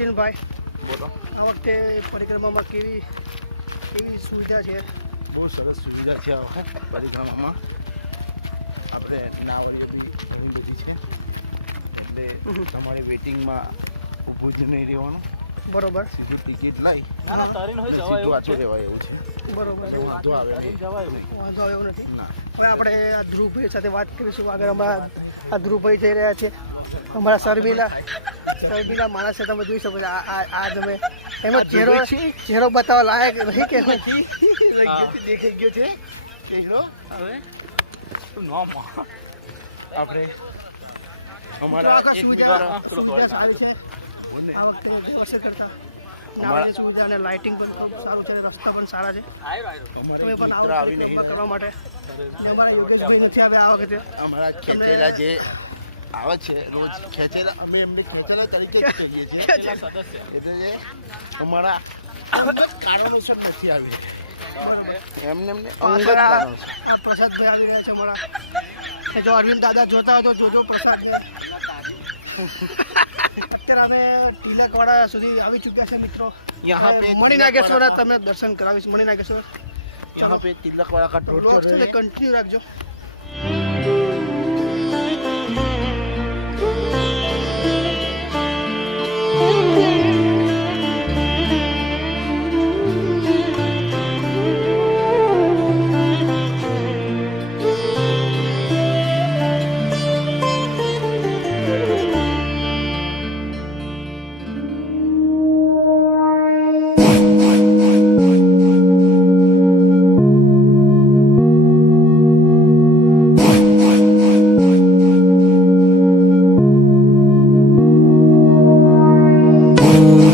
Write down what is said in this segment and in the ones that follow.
સચિનભાઈ, બોલો. આ વખતે પરિક્રમામાં કેવી સુવિધા છે? બહુ સરસ સુવિધા છે આ વખત પરિક્રમામાં. આપણે નાવડીઓ બી ઘણી બધી છે એટલે તમારે વેઇટિંગમાં ઊભું જ નહીં રહેવાનું. બરોબર. સીધું ટિકિટ લઈ જવાય સીધું આચો રહેવાય એવું છે. બરોબર. વાંધો આવે નહીં. વાંધો આવ્યો નથી. ના. હવે આપણે આ ધ્રુવભાઈ સાથે વાત કરીશું. આગળ અમારા આ ધ્રુવભાઈ જઈ રહ્યા છે. અમારા શર્મિલા માણસ છે, તમે જોઈ શકો છો. આ તમે એનો ચહેરો બતાવવા લાયક નહીં કે દેખાઈ ગયો છે ચહેરો. હવે આપણે અમારા સુવિધા સારી છે આ વખતે દર વર્ષે કરતા. નાવાની સુવિધા અને લાઇટિંગ પણ ખૂબ સારું છે, રસ્તા પણ સારા છે. તમે પણ આવો કરવા માટે. અમારા યોગેશભાઈ નથી આવ્યા આ વખતે. અમારા ખેંચેલા જે આવે છે રોજ ખેંચેલા, અમે એમને ખેંચેલા તરીકે જ કહીએ છીએ. એટલે જે અમારા કારણોસર નથી આવી એમને અંગત કારણોસર. આ પ્રસાદભાઈ આવી રહ્યા છે અમારા. જો અરવિંદ દાદા જોતા હોય તો જોજો પ્રસાદ છે. અત્યારે અમે તિલકવાડા સુધી આવી ચૂક્યા છે મિત્રો. મણિનાગેશ્વર તમે દર્શન કરાવીશ. મણિનાગેશ્વર यहाँ पे तिलकवाड़ा का टूर चल रहा है. कंटिन्यू રાખજો.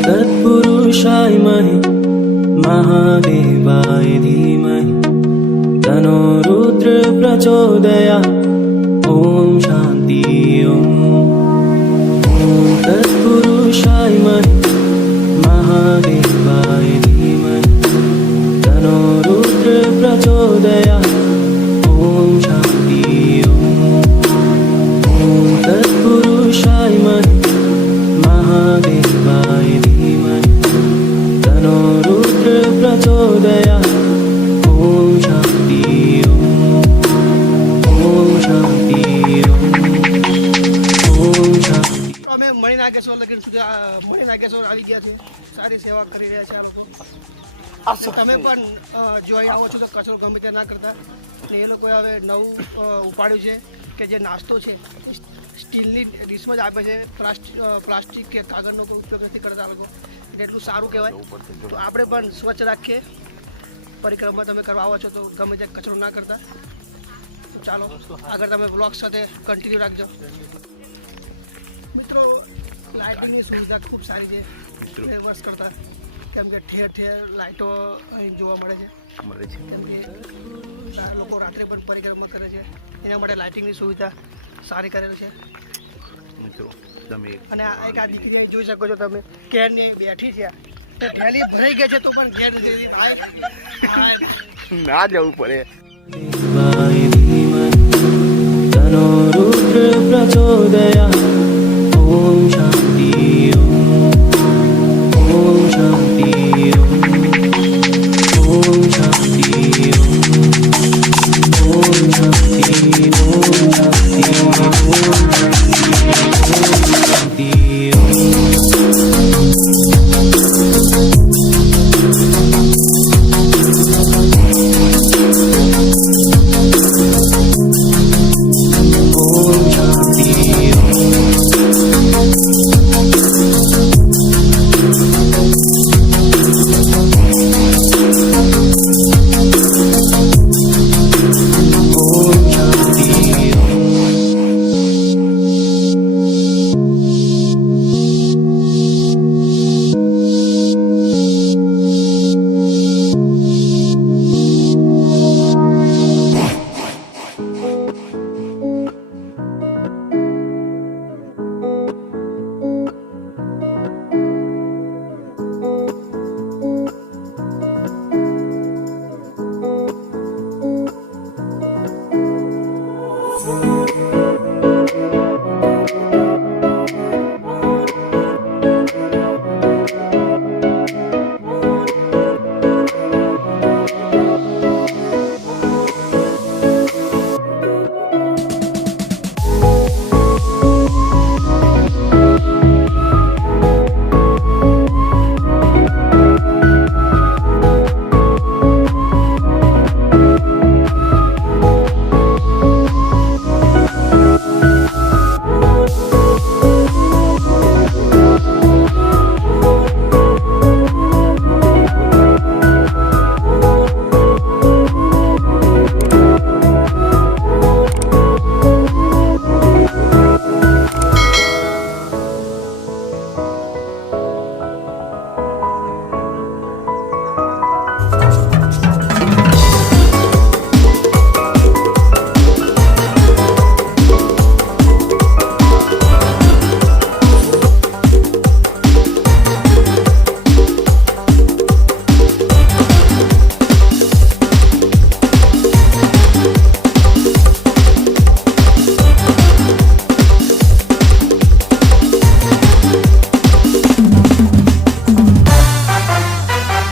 तत्पुरुषाय महि महादेवाय धीमहि तन्नो रुद्र प्रचोदयात्. ओम शांति ओम. तत्पुरुषाय महि महादेवाय धीमहि तन्नो रुद्र प्रचोदयात्. ओम शांति ओम. तत्पुरुषाय महि महादेवाय धीमहि तन्नो रुद्र प्रचोदयात्. ओम शांति ओम. ओम शांति ओम. ओम शांति. અમે મણિનાગેશ્વર લગન સુધી મણિનાગેશ્વર આવી ગયા છે. સારી સેવા કરી રહ્યા છે આ લોકો. તમે પણ જો અહીં આવો છો તો કચરો ગમે ત્યાં ના કરતા. અને એ લોકોએ હવે નવું ઉપાડ્યું છે કે જે નાસ્તો છે સ્ટીલની ડીશમાં જ આપે છે. પ્લાસ્ટિક કે કાગળનો કોઈ ઉપયોગ નથી કરતા આ લોકો. એટલે એટલું સારું કહેવાય. તો આપણે પણ સ્વચ્છ રાખીએ. પરિક્રમા તમે કરવા આવો છો તો ગમે ત્યાં કચરો ના કરતા. તો ચાલો આગળ તમે બ્લોગ સાથે કન્ટિન્યુ રાખજો. મિત્રો લાઇટિંગની સુવિધા ખૂબ સારી છે બે વર્ષ કરતાં. કેમ કે ઠેર ઠેર લાઇટો અહીં જોવા મળે છે. કેમ કે લોકો રાત્રે પણ પરિક્રમા કરે છે એના માટે લાઇટિંગની સુવિધા સારી કરેલી છે મિત્રો તમે અને એક આ દીકરી જોઈ શકો છો તમે કેરની બેઠી છે. તો ઠેલી ભરાઈ ગઈ છે તો પણ ઘેર નથી. ના જવું પડે. देवाय धीमहि तन्नो रुद्र प्रचोदयात्.